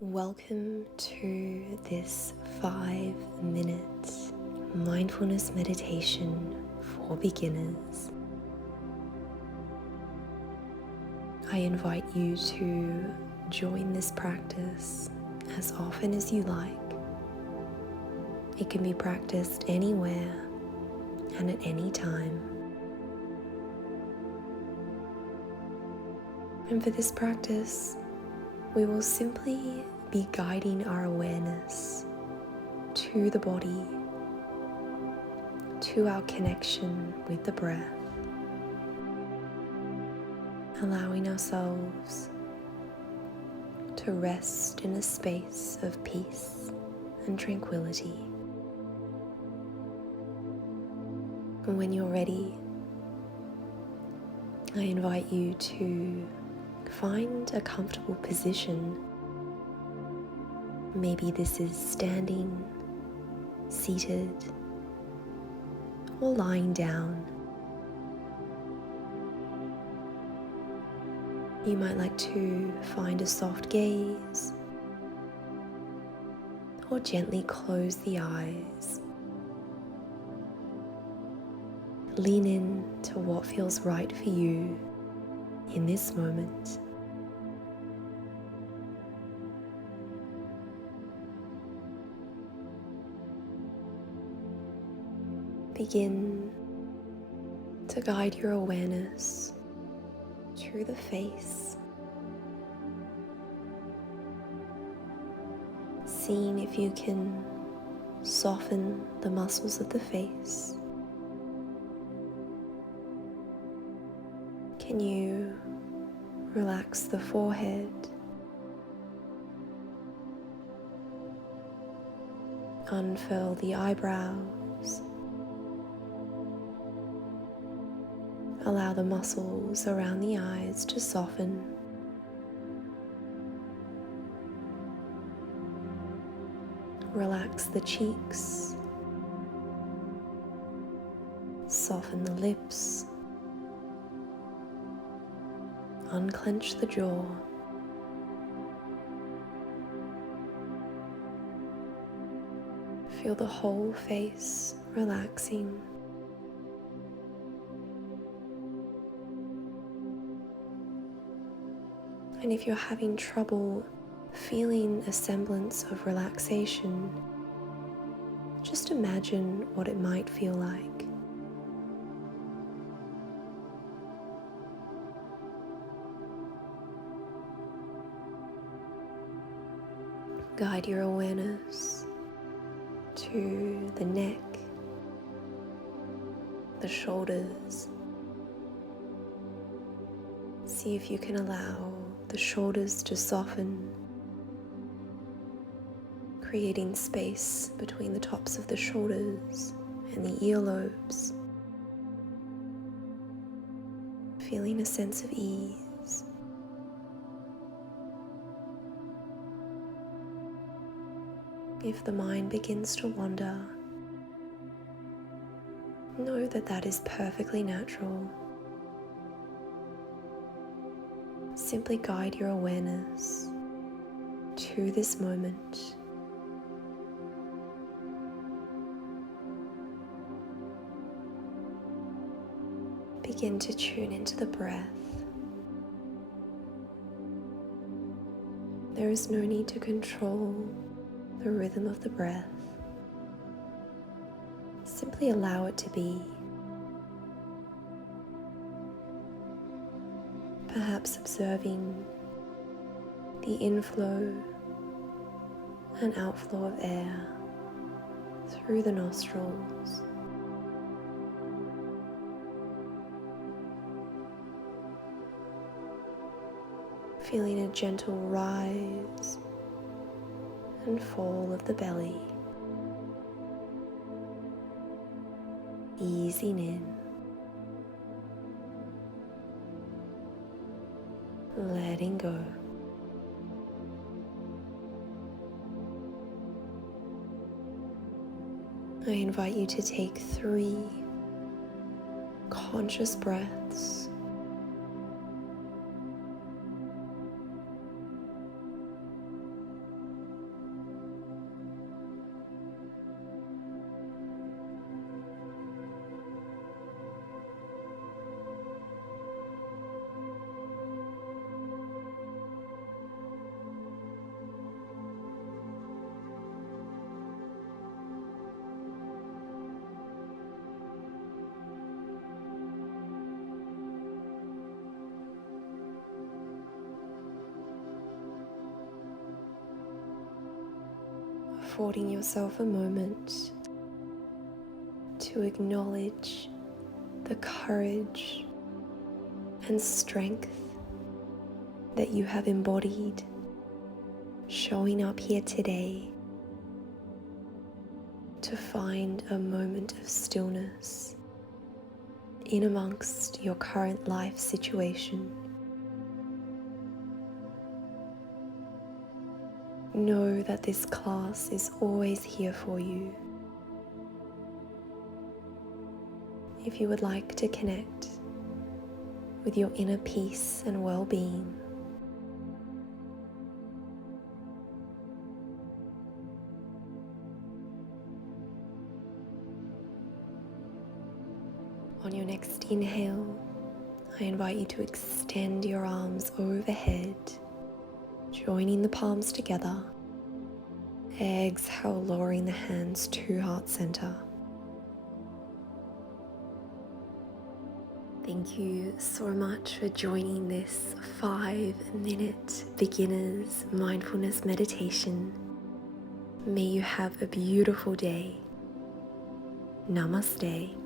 Welcome to this 5-minute mindfulness meditation for beginners. I invite you to join this practice as often as you like. It can be practiced anywhere and at any time. And for this practice, we will simply be guiding our awareness to the body, to our connection with the breath, allowing ourselves to rest in a space of peace and tranquility. And when you're ready, I invite you to find a comfortable position. Maybe this is standing, seated, or lying down. You might like to find a soft gaze or gently close the eyes. Lean in to what feels right for you in this moment. Begin to guide your awareness to the face, seeing if you can soften the muscles of the face. Can you relax the forehead, unfurl the eyebrows, allow the muscles around the eyes to soften. Relax the cheeks, soften the lips, unclench the jaw. Feel the whole face relaxing. And if you're having trouble feeling a semblance of relaxation, just imagine what it might feel like. Guide your awareness to the neck, the shoulders. See if you can allow the shoulders to soften, creating space between the tops of the shoulders and the earlobes. Feeling a sense of ease. If the mind begins to wander, know that that is perfectly natural. Simply guide your awareness to this moment. Begin to tune into the breath. There is no need to control the rhythm of the breath. Simply allow it to be. Perhaps observing the inflow and outflow of air through the nostrils. Feeling a gentle rise and fall of the belly. Easing in. Letting go. I invite you to take 3 conscious breaths. affording yourself a moment to acknowledge the courage and strength that you have embodied, showing up here today to find a moment of stillness in amongst your current life situation. Know that this class is always here for you. If you would like to connect with your inner peace and well-being, on your next inhale, I invite you to extend your arms overhead, joining the palms together. Exhale, lowering the hands to heart center. Thank you so much for joining this 5-minute beginner's mindfulness meditation. May you have a beautiful day. Namaste.